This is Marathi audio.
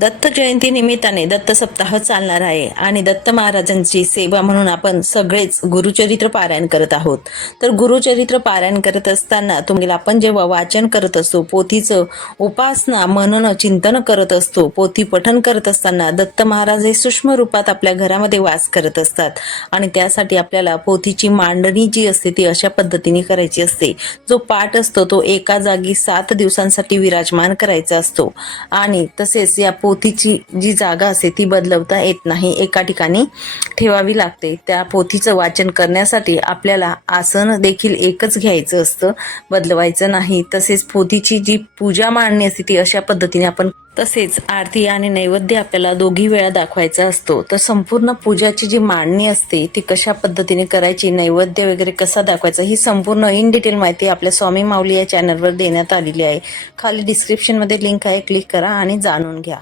दत्त जयंती निमित्ताने दत्त सप्ताह चालणार आहे आणि दत्त महाराजांची सेवा म्हणून आपण सगळेच गुरुचरित्र पारायण करत आहोत. तर गुरुचरित्र पारायण करत असताना तुम्हाला आपण जेव्हा वाचन करत असतो पोथीचं उपासना मनन चिंतन करत असतो पोथी पठन करत असताना दत्त महाराज हे सूक्ष्म रूपात आपल्या घरामध्ये वास करत असतात. आणि त्यासाठी आपल्याला पोथीची मांडणी जी असते ती अशा पद्धतीने करायची असते. जो पाठ असतो तो एका जागी सात दिवसांसाठी विराजमान करायचा असतो. आणि तसेच या पो पोथीची जी जागा असते ती बदलवता येत नाही. एका ठिकाणी ठेवावी लागते. त्या पोथीचं वाचन करण्यासाठी आपल्याला आसन देखील एकच घ्यायचं असतं. बदलवायचं नाही. तसेच पोथीची जी पूजा मांडणी असते ती अशा पद्धतीने आपण तसेच आरती आणि नैवेद्य आपल्याला दोघी वेळा दाखवायचा असतो. तर संपूर्ण पूजाची जी मांडणी असते ती कशा पद्धतीने करायची नैवेद्य वगैरे कसा दाखवायचा ही संपूर्ण इन डिटेल माहिती आपल्या स्वामी माऊली या चॅनलवर देण्यात आलेली आहे. खाली डिस्क्रिप्शनमध्ये लिंक आहे क्लिक करा आणि जाणून घ्या.